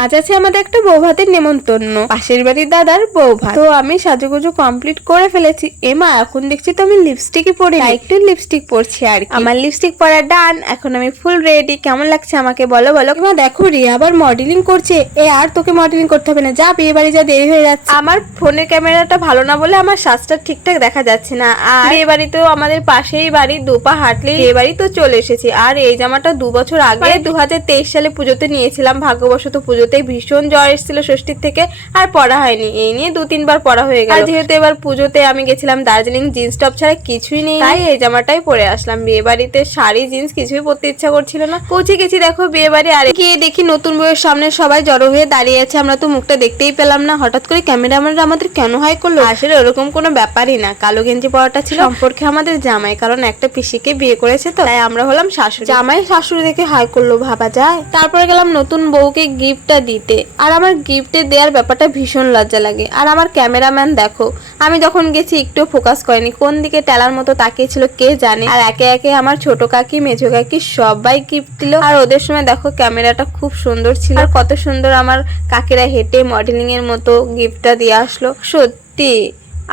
আজ আছে আমাদের একটা বউ ভাতের নেমন্তন্ন, পাশের বাড়ির দাদার বউ ভাত। তো আমি সাজুগুজু কমপ্লিট করে ফেলেছি। এমা এখন দেখছি তো আমি লিপস্টিকই পরি, একটু লিপস্টিক পরছি আর কি। আমার লিপস্টিক পরা ডান, এখন আমি ফুল রেডি। কেমন লাগছে আমাকে বলো বলো। এমা দেখো রিয়া আবার মডেলিং করছে। আর তোকে মডেলিং করতে হবে না, যা বিয়ে বাড়ি যা, দেরি হয়ে যাচ্ছে। আমার ফোনের ক্যামেরাটা ভালো না বলে আমার সাজটা ঠিকঠাক দেখা যাচ্ছে না। আর বিয়ে বাড়িতেও আমাদের পাশেই বাড়ি, দুপা হাঁটলেই বিয়ে বাড়ি তো চলে এসেছি। আর এই জামাটা 2 বছর আগে 2023 সালে পুজোতে নিয়েছিলাম। ভাগ্যবশত পুজোতে ভীষণ জ্বর এসেছিল ষষ্ঠীর থেকে, আর পরা হয়নি। এই নিয়ে 2-3 বার পরা হয়ে গেল। আর যেহেতু এবার পুজোতে আমি গেছিলাম দার্জিলিং, জিন্স টপ ছাড়া কিছুই নেই, তাই এই জামাটাই পরে আসলাম। বিয়ে বাড়িতে শাড়ি জিন্স কিছুই পরতে ইচ্ছা করছিল না। পৌঁছে গেছি দেখো বিয়ে বাড়ি, আর গিয়ে দেখি নতুন বউয়ের সামনে সবাই জড়ো হয়ে দাঁড়িয়ে আছে। আমরা তো মুখটা দেখতেই পেলাম না। হঠাৎ করে ক্যামেরাম্যানরা আমাদের কেন হাই করলো? আসলে ওরকম কোনো ব্যাপারই না। কালো গেঞ্জি পরাটা ছিল সম্পর্কে আমাদের জামাই, কারণ একটা পিসিকে বিয়ে করেছে তো, তাই আমরা হলাম শাশুড়ি। জামাই শাশুড়ি দেখে হাই করলো, ভাবা যায়। তারপরে গেলাম নতুন বউকে গিফটটা দিতে। আর আমার গিফটে দেওয়ার ব্যাপারটা ভীষণ লজ্জা লাগে। আর আমার ক্যামেরাম্যান দেখো, আমি যখন গেছি একটু ফোকাস করেনি, কোন দিকে টেলার মতো তাকিয়েছিল কে জানে। আর একে একে আমার ছোট কাকি মেঝো কাকি সবাই গিফট দিল। আর ওদের সময় দেখো ক্যামেরাটা খুব সুন্দর ছিল, আর কত সুন্দর আমার কাকিরা হেঁটে মডেলিং এর মতো গিফটটা দিয়ে আসলো। সত্যি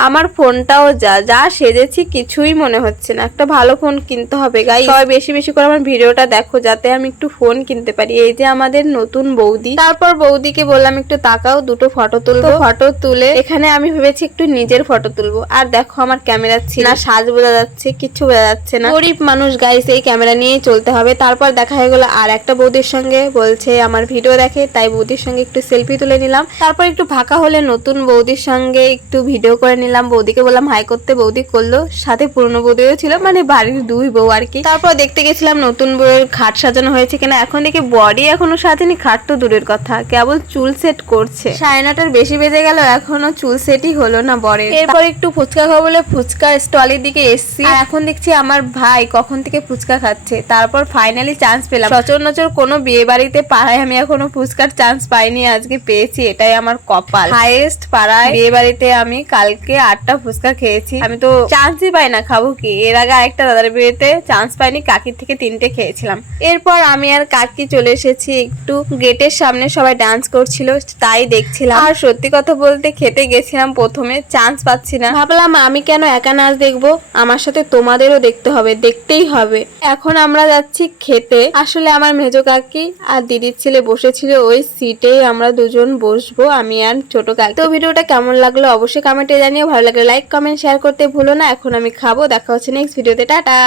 আমার ফোনটাও যা যা সেজেছি কিছুই মনে হচ্ছে না। একটা ভালো ফোন কিনতে হবে গাইস। সবাই বেশি বেশি করে আমার ভিডিওটা দেখো যাতে আমি একটু ফোন কিনতে পারি। এই যে আমাদের নতুন বৌদি। তারপর বৌদিকে বললাম একটু তাকাও, দুটো ফটো তুলবো। ফটো তুলে এখানে আমি ভেবেছি একটু নিজের ফটো তুলবো। আর দেখো আমার ক্যামেরা ছিল না, সাজ বোঝা যাচ্ছে, কিছু বোঝা যাচ্ছে না। গরিব মানুষ গাইস, এই ক্যামেরা নিয়েই চলতে হবে। তারপর দেখা হয়ে গেলো আর একটা বৌদির সঙ্গে, বলছে আমার ভিডিও দেখে, তাই বৌদির সঙ্গে একটু সেলফি তুলে নিলাম। তারপর একটু ফাঁকা হলে নতুন বৌদির সঙ্গে একটু ভিডিও করে নিলাম। বৌদিকে বললাম হাই করতে, বৌদি করলো। সাথে পুরনো বৌদিও ছিল, মানে বাড়ির 2 বউ আর কি। তারপর দেখতে গেছিলাম নতুন বউয়ের খাট সাজানো হয়েছে কিনা। এখন দেখি বডি এখনো সাজেনি, খাট তো দূরের কথা, কেবল চুল সেট করছে। 9:30টার বেশি বেজে গেল, এখনো চুল সেটই হলো না বরের। এরপর একটু ফুচকা খাবো বলে ফুচকা স্টলের দিকে এসছি। আর এখন দেখছি আমার ভাই কখন থেকে ফুচকা খাচ্ছে। তারপর ফাইনালি চান্স পেলাম। সচরাচর কোনো বিয়ে বাড়িতে পাড়ায় আমি এখনো ফুচকার চান্স পাইনি, আজকে পেয়েছি, এটাই আমার কপাল। হাইয়েস্ট পাড়ায় বিয়ে বাড়িতে আমি কালকে 8টা ফুচকা খেয়েছি। আমি তো চান্সই পাই না, খাবো কি। এর আগে একটা দাদার বিয়েতে চান্স পাইনি, কাকির থেকে 3টে খেয়েছিলাম। এরপর আমি আর কাকি চলে এসেছি একটু গেটের সামনে, সবাই ডান্স করছিল তাই দেখছিলাম। আর সত্যি কথা বলতে খেতে গেছিলাম প্রথমে, চান্স পাচ্ছি না। ভাবলাম আমি কেন একা নাচ দেখবো, আমার সাথে তোমাদেরও দেখতে হবে, দেখতেই হবে। এখন আমরা যাচ্ছি খেতে। আসলে আমার মেজো কাকি আর দিদির ছেলে বসেছিল ওই সিটেই, আমরা দুজন বসবো, আমি আর ছোট কাকি। তো ভিডিওটা কেমন লাগলো অবশ্যই কমেন্টে জানিও। ভালো লাগলে লাইক কমেন্ট শেয়ার করতে ভুলো না। এখন আমি খাবো, দেখা হচ্ছে নেক্সট ভিডিওতে, টাটা।